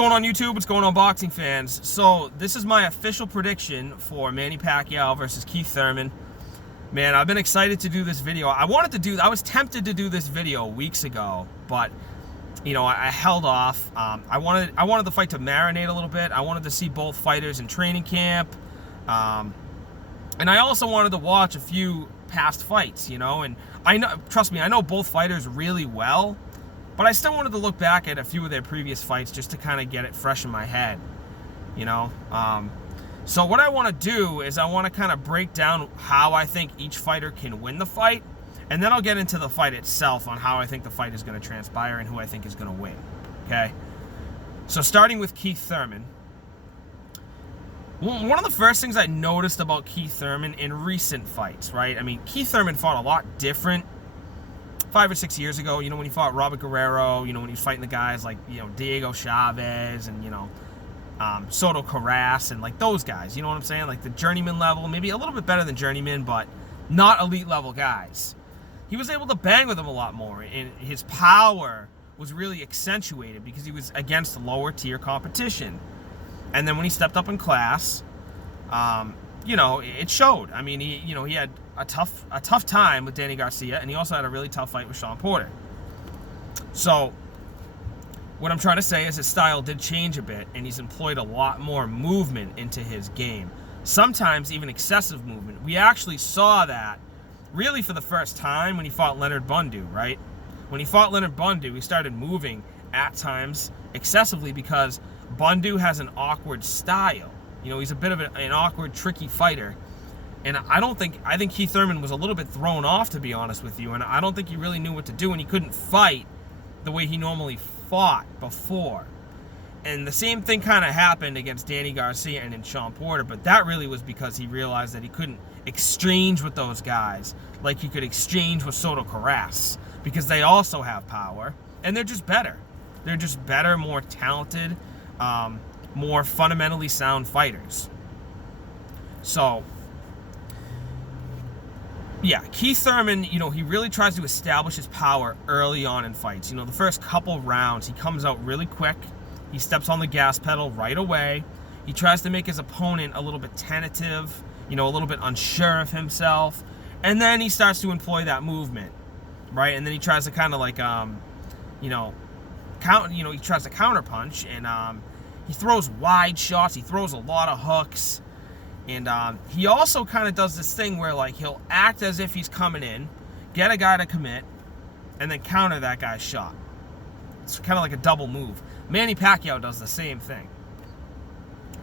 going on, YouTube? What's going on, boxing fans? So this is my official prediction for Manny Pacquiao versus Keith Thurman. Man, I've been excited to do this video. I was tempted to do this video weeks ago, but you know, I held off. I wanted the fight to marinate a little bit. I wanted to see both fighters in training camp, and I also wanted to watch a few past fights. You know, and I know, trust me, I know both fighters really well. But I still wanted to look back at a few of their previous fights just to kind of get it fresh in my head, you know. So what I want to do is I want to kind of break down how I think each fighter can win the fight, and then I'll get into the fight itself on how I think the fight is going to transpire and who I think is going to win, okay? So starting with Keith Thurman. One of the first things I noticed about Keith Thurman in recent fights, right? I mean, Keith Thurman fought a lot different 5 or 6 years ago, you know, when he fought Robert Guerrero, you know, when he was fighting the guys like, you know, Diego Chavez and, you know, Soto Carras and like those guys, you know what I'm saying? Like the journeyman level, maybe a little bit better than journeyman, but not elite level guys. He was able to bang with them a lot more, and his power was really accentuated because he was against lower tier competition. And then when he stepped up in class, you know, it showed. I mean, he had a tough time with Danny Garcia, and he also had a really tough fight with Shawn Porter. So what I'm trying to say is his style did change a bit, and he's employed a lot more movement into his game. Sometimes even excessive movement. We actually saw that really for the first time when he fought Leonard Bundu, right? When he fought Leonard Bundu, he started moving at times excessively because Bundu has an awkward style. You know, he's a bit of an awkward, tricky fighter. And I think Keith Thurman was a little bit thrown off, to be honest with you. And I don't think he really knew what to do, and he couldn't fight the way he normally fought before. And the same thing kind of happened against Danny Garcia and in Shawn Porter, but that really was because he realized that he couldn't exchange with those guys like he could exchange with Soto Carras, because they also have power, and they're just better. They're just better, more talented, more fundamentally sound fighters. So yeah, Keith Thurman, you know, he really tries to establish his power early on in fights. You know, the first couple rounds, he comes out really quick. He steps on the gas pedal right away. He tries to make his opponent a little bit tentative, you know, a little bit unsure of himself. And then he starts to employ that movement, right? And then he tries to kind of like, he tries to counterpunch, and he throws wide shots. He throws a lot of hooks. And he also kind of does this thing where, like, he'll act as if he's coming in, get a guy to commit, and then counter that guy's shot. It's kind of like a double move. Manny Pacquiao does the same thing.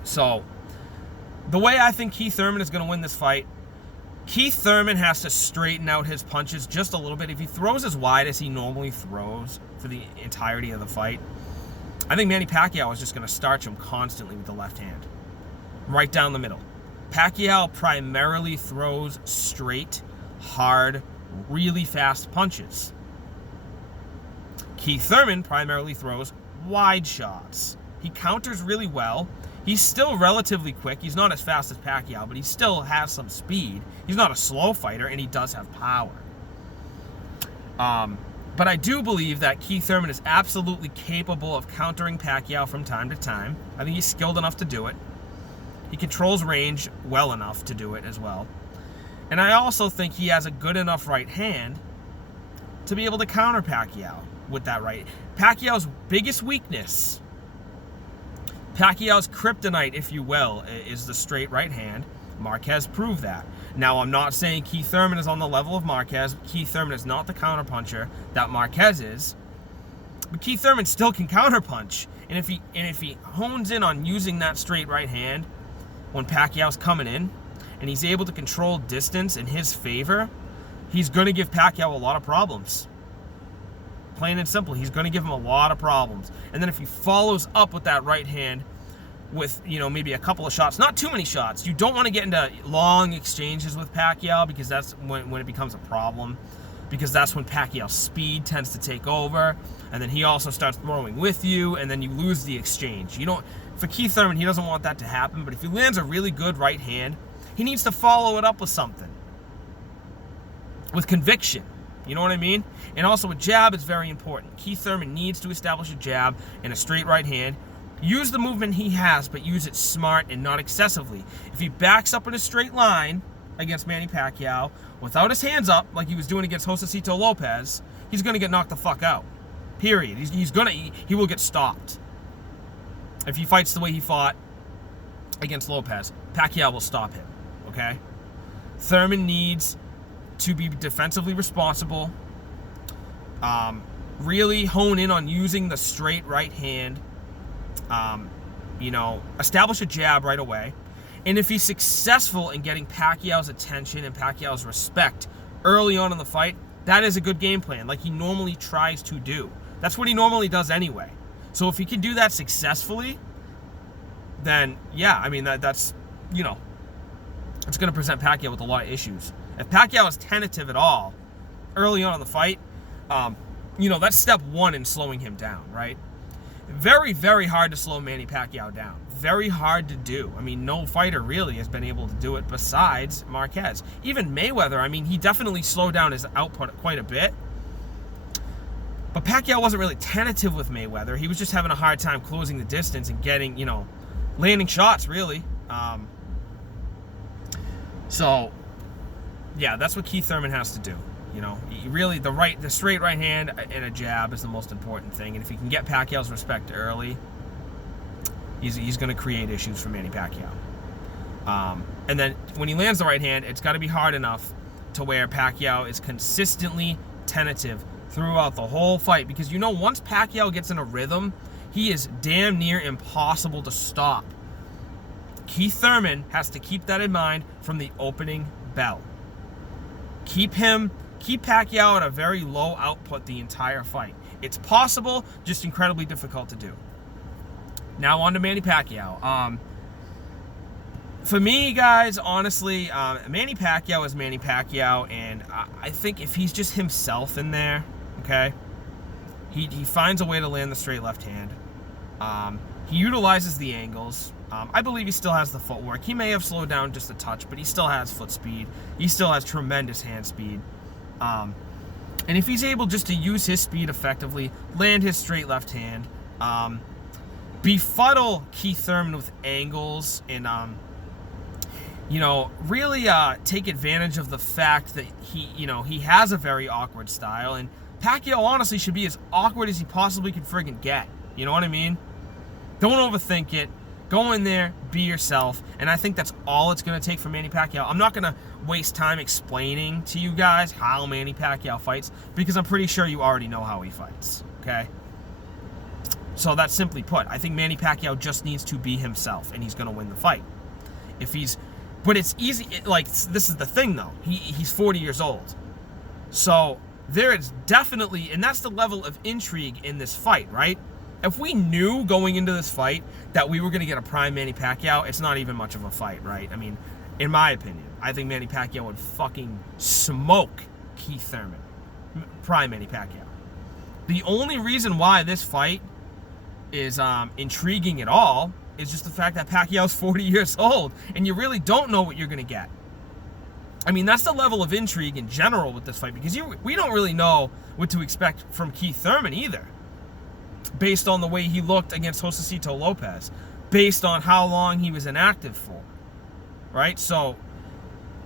So the way I think Keith Thurman is going to win this fight, Keith Thurman has to straighten out his punches just a little bit. If he throws as wide as he normally throws for the entirety of the fight, I think Manny Pacquiao is just going to starch him constantly with the left hand, right down the middle. Pacquiao primarily throws straight, hard, really fast punches. Keith Thurman primarily throws wide shots. He counters really well. He's still relatively quick. He's not as fast as Pacquiao, but he still has some speed. He's not a slow fighter, and he does have power. But I do believe that Keith Thurman is absolutely capable of countering Pacquiao from time to time. I think he's skilled enough to do it. He controls range well enough to do it as well. And I also think he has a good enough right hand to be able to counter Pacquiao with that right. Pacquiao's biggest weakness, Pacquiao's kryptonite, if you will, is the straight right hand. Marquez proved that. Now, I'm not saying Keith Thurman is on the level of Marquez. Keith Thurman is not the counterpuncher that Marquez is. But Keith Thurman still can counterpunch. And if he hones in on using that straight right hand when Pacquiao's coming in, and he's able to control distance in his favor, he's going to give Pacquiao a lot of problems. Plain and simple, he's going to give him a lot of problems. And then if he follows up with that right hand with, you know, maybe a couple of shots, not too many shots. You don't want to get into long exchanges with Pacquiao, because that's when it becomes a problem. Because that's when Pacquiao's speed tends to take over, and then he also starts throwing with you, and then you lose the exchange. You don't. For Keith Thurman, he doesn't want that to happen, but if he lands a really good right hand, he needs to follow it up with something. With conviction. You know what I mean? And also a jab is very important. Keith Thurman needs to establish a jab and a straight right hand Use the movement he has, but use it smart and not excessively. If he backs up in a straight line against Manny Pacquiao without his hands up, like he was doing against Josecito Lopez, he's going to get knocked the fuck out. Period. He will get stopped. If he fights the way he fought against Lopez, Pacquiao will stop him. Okay? Thurman needs to be defensively responsible. Really hone in on using the straight right hand. Establish a jab right away. And if he's successful in getting Pacquiao's attention and Pacquiao's respect early on in the fight, that is a good game plan, like he normally tries to do. That's what he normally does anyway. So if he can do that successfully, then yeah, I mean that's it's going to present Pacquiao with a lot of issues. If Pacquiao is tentative at all early on in the fight, that's step one in slowing him down, right? Very, very hard to slow Manny Pacquiao down. Very hard to do. I mean, no fighter really has been able to do it besides Marquez. Even Mayweather, I mean, he definitely slowed down his output quite a bit. But Pacquiao wasn't really tentative with Mayweather. He was just having a hard time closing the distance and getting, landing shots, really. So, yeah, that's what Keith Thurman has to do. Really, the straight right hand and a jab is the most important thing. And if he can get Pacquiao's respect early, he's going to create issues for Manny Pacquiao. And then when he lands the right hand, it's got to be hard enough to where Pacquiao is consistently tentative throughout the whole fight. Because once Pacquiao gets in a rhythm, he is damn near impossible to stop. Keith Thurman has to keep that in mind from the opening bell. Keep Pacquiao at a very low output the entire fight. It's possible, just incredibly difficult to do. Now on to Manny Pacquiao. For me, guys, honestly, Manny Pacquiao is Manny Pacquiao, and I think if he's just himself in there, okay, he finds a way to land the straight left hand. He utilizes the angles. I believe he still has the footwork. He may have slowed down just a touch, but he still has foot speed. He still has tremendous hand speed. And if he's able just to use his speed effectively, land his straight left hand, befuddle Keith Thurman with angles, and really take advantage of the fact that he has a very awkward style, and Pacquiao honestly should be as awkward as he possibly can friggin' get. You know what I mean? Don't overthink it. Go in there, be yourself, and I think that's all it's going to take for Manny Pacquiao. I'm not going to waste time explaining to you guys how Manny Pacquiao fights, because I'm pretty sure you already know how he fights, okay? So that's simply put. I think Manny Pacquiao just needs to be himself, and he's going to win the fight. But it's easy, this is the thing, though. He's 40 years old. So there is definitely, and that's the level of intrigue in this fight, right? If we knew going into this fight that we were going to get a prime Manny Pacquiao, it's not even much of a fight, right? I mean, in my opinion, I think Manny Pacquiao would fucking smoke Keith Thurman. Prime Manny Pacquiao. The only reason why this fight is intriguing at all is just the fact that Pacquiao's 40 years old, and you really don't know what you're going to get. I mean, that's the level of intrigue in general with this fight, because we don't really know what to expect from Keith Thurman either, based on the way he looked against Josecito Lopez, based on how long he was inactive for, right? So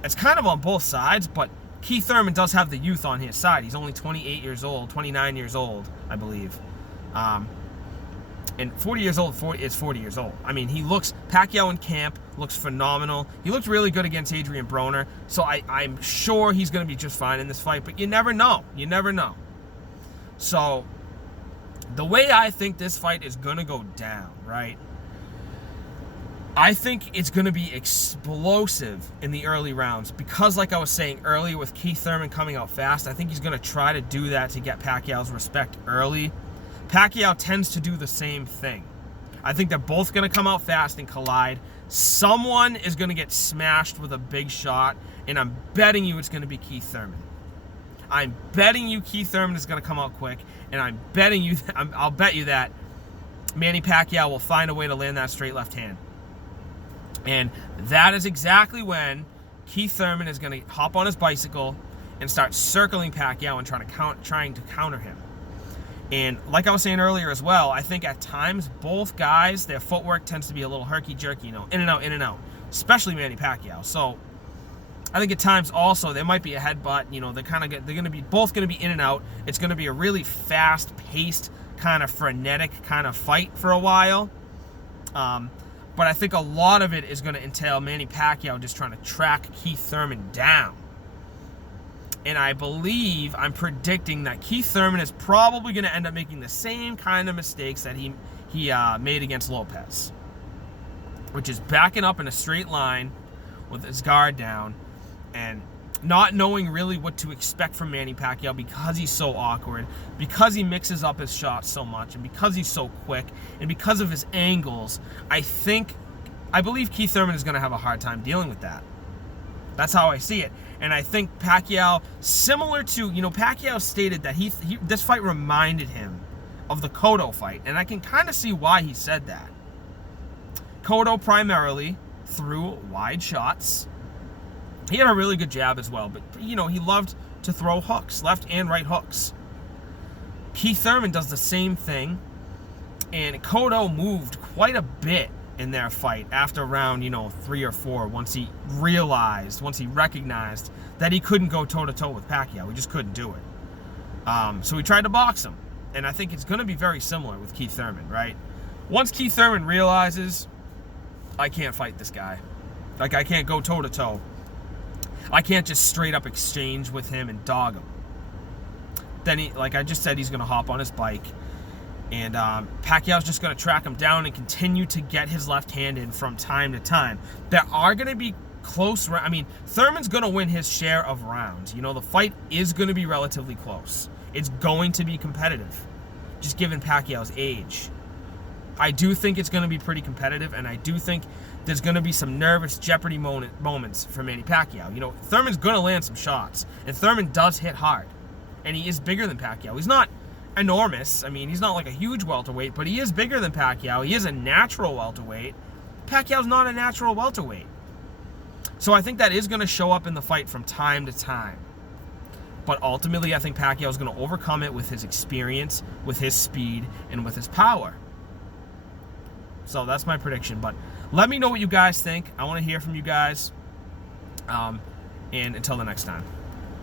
it's kind of on both sides, but Keith Thurman does have the youth on his side. He's only 28 years old, 29 years old, I believe. And 40 years old is 40 years old. I mean, Pacquiao in camp looks phenomenal. He looked really good against Adrian Broner, so I'm sure he's going to be just fine in this fight, but you never know. You never know. So the way I think this fight is going to go down, right? I think it's going to be explosive in the early rounds because, like I was saying earlier, with Keith Thurman coming out fast, I think he's going to try to do that to get Pacquiao's respect early. Pacquiao tends to do the same thing. I think they're both going to come out fast and collide. Someone is going to get smashed with a big shot, and I'm betting you it's going to be Keith Thurman. I'm betting you Keith Thurman is going to come out quick, and I'll bet you that Manny Pacquiao will find a way to land that straight left hand. And that is exactly when Keith Thurman is going to hop on his bicycle and start circling Pacquiao and trying to counter him. And like I was saying earlier as well, I think at times both guys, their footwork tends to be a little herky-jerky, you know, in and out, especially Manny Pacquiao. So I think at times also there might be a headbutt. You know, they're going to be both going to be in and out. It's going to be a really fast-paced, kind of frenetic kind of fight for a while. But I think a lot of it is going to entail Manny Pacquiao just trying to track Keith Thurman down. And I believe, I'm predicting that Keith Thurman is probably going to end up making the same kind of mistakes that he made against Lopez, which is backing up in a straight line with his guard down and not knowing really what to expect from Manny Pacquiao because he's so awkward, because he mixes up his shots so much, and because he's so quick, and because of his angles. I believe Keith Thurman is going to have a hard time dealing with that. That's how I see it. And I think Pacquiao, similar to, you know, Pacquiao stated that this fight reminded him of the Cotto fight, and I can kind of see why he said that. Cotto primarily threw wide shots. He had a really good jab as well, but, you know, he loved to throw hooks, left and right hooks. Keith Thurman does the same thing, and Cotto moved quite a bit in their fight after round, 3 or 4, once he recognized that he couldn't go toe-to-toe with Pacquiao. He just couldn't do it. So he tried to box him, and I think it's going to be very similar with Keith Thurman, right? Once Keith Thurman realizes, I can't fight this guy. Like, I can't go toe-to-toe. I can't just straight up exchange with him and dog him. Then he, like I just said, he's going to hop on his bike, and Pacquiao's just going to track him down and continue to get his left hand in from time to time. There are going to be close rounds. I mean, Thurman's going to win his share of rounds. You know, the fight is going to be relatively close. It's going to be competitive, just given Pacquiao's age. I do think it's going to be pretty competitive, and I do think there's going to be some nervous Jeopardy moments for Manny Pacquiao. You know, Thurman's going to land some shots, and Thurman does hit hard, and he is bigger than Pacquiao. He's not enormous. I mean, he's not like a huge welterweight, but he is bigger than Pacquiao. He is a natural welterweight. Pacquiao's not a natural welterweight. So I think that is going to show up in the fight from time to time. But ultimately, I think Pacquiao's going to overcome it with his experience, with his speed, and with his power. So that's my prediction. But let me know what you guys think. I want to hear from you guys. And until the next time.